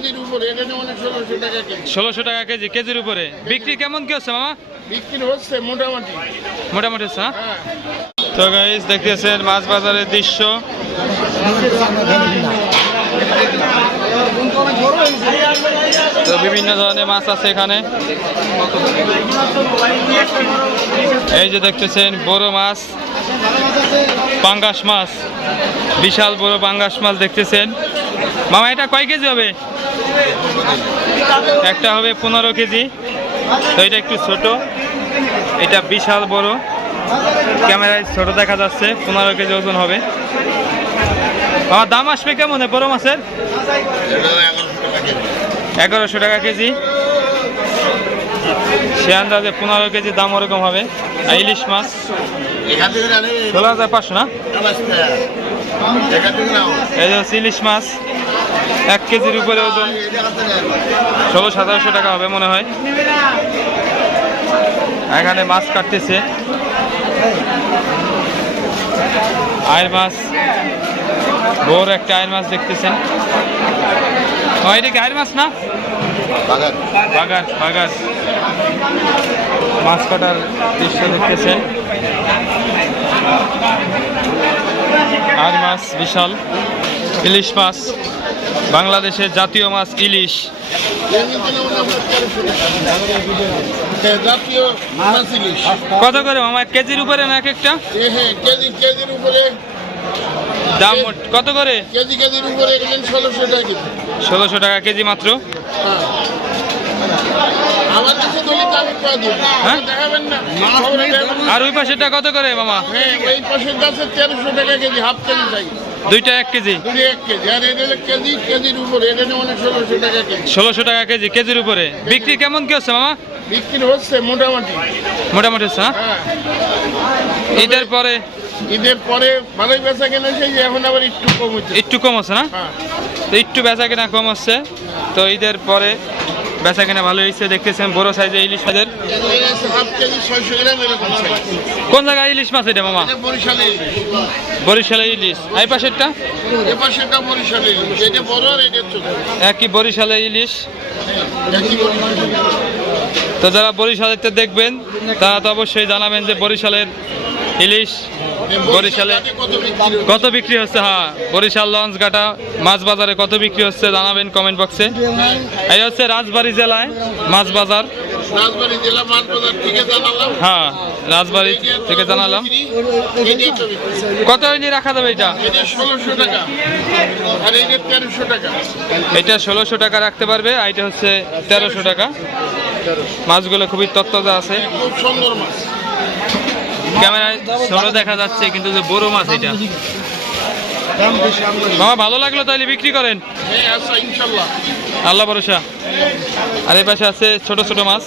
কেজির উপরে, এটা যেমন 1600 টাকা কেজি। 1600 টাকা কেজি, কেজির উপরে। বিক্রি কেমন কি হচ্ছে মামা? বিক্রি হচ্ছে মোটামুটি হচ্ছে না? হ্যাঁ। তো গাইস দেখতেছেন মাছ বাজারের দৃশ্য। তো বিভিন্ন ধরনের মাছ আছে এখানে। এই যে দেখতেছেন বড় মাছ, পাঙ্গাস মাছ, বিশাল বড় পাঙ্গাস মাছ দেখতেছেন। মামা এটা কয় কেজি হবে? একটা হবে 15 কেজি। তো এটা একটু ছোট, এটা বিশাল বড়, ক্যামেরায় ছোট দেখা যাচ্ছে। 15 কেজি ওজন হবে। আমার দাম আসবে কেমন বড় মাছের? 1100 টাকা কেজি। সে আন্দাজে 15 কেজি দাম ওরকম হবে। আর ইলিশ মাছ 16,500 না? এই যে হচ্ছে ইলিশ মাছ, 1 কেজির উপরে ওজন 16,000-1700 টাকা হবে মনে হয়। এখানে মাছ কাটতেছে, আয়ের মাছ, বড় একটা আয়ের মাছ দেখতেছেন। এটা কি আয়ের মাছ না? বাগার মাছ কাটার দৃশ্য দেখতেছেন। আয়ের মাছ বিশাল। ইলিশ মাছ, বাংলাদেশের জাতীয় মাছ ইলিশ। কত করে মামা? কেজির উপরে না এক একটা? কেজির উপরে দাম কত করে? কেজির উপরে 1600 টাকা কেজি। 1600 টাকা কেজি মাত্র। আমার কাছে দলি আমি করে দিব। হ্যাঁ? দেখাবেন না? আর ওই পাশেরটা কত করে মামা? হ্যাঁ, ওই পাশের গাছে 1300 টাকা কেজি, হাফ কেজি চাই। দুইটা 1 কেজি। দুই 1 কেজি। আর এটা হলো কেজির উপরে, এটা যেমন 1600 টাকা কেজি। 1600 টাকা কেজি, কেজির উপরে। বিক্রি কেমন কি হচ্ছে মামা? বিক্রি হচ্ছে মোটামুটি হচ্ছে না? হ্যাঁ। ঈদের পরে ভালোই বেচা কেনা সেই যে এখন আবার একটু কম হচ্ছে। একটু কম হচ্ছে না? হ্যাঁ। তো একটু বেচা কেনা কম হচ্ছে। তো ঈদের পরে বেচা কেনা ভালো হয়েছে। দেখতেছেন বড় সাইজের ইলিশ মাছের। হাফ কেজি 600 গ্রাম এরকম সাইজ। কোন জায়গায় ইলিশ মাছ এটা মামা? এটা বরিশালে ইলিশ। বরিশালের ইলিশ। এই পাশেরটা? এ পাশেরটা বরিশালে ইলিশ। এটা বড় আর এটা ছোট। একই বরিশালের ইলিশ। একই বরিশালে। তো যারা বরিশালেতে দেখবেন তারা তো অবশ্যই জানাবেন যে বরিশালের ইলিশ বরিশালে কত বিক্রি হচ্ছে। হ্যাঁ, বরিশাল লঞ্চঘাটা মাছ বাজারে কত বিক্রি হচ্ছে জানাবেন কমেন্ট বক্সে। এই হচ্ছে রাজবাড়ী জেলায় মাছ বাজার। রাজবাড়ী জেলা মাছ বাজার থেকে জানালাম। হ্যাঁ, রাজবাড়ী থেকে জানালাম। কত হইলে রাখা যাবে এটা? এটা 1600 টাকা আর এটা 1300 টাকা। এটা 1600 টাকা রাখতে পারবে, আর এটা হচ্ছে 1300 টাকা। মাছগুলো খুবই তত্তাজা আছে। খুব সুন্দর মাছ। ক্যামেরায় ছোট দেখা যাচ্ছে কিন্তু যে বড় মাছ এটা। মামা ভালো লাগলো তাহলে বিক্রি করেন। হ্যাঁ, আচ্ছা, ইনশাআল্লাহ, আল্লাহ ভরসা। আর এই পাশে আছে ছোট ছোট মাছ।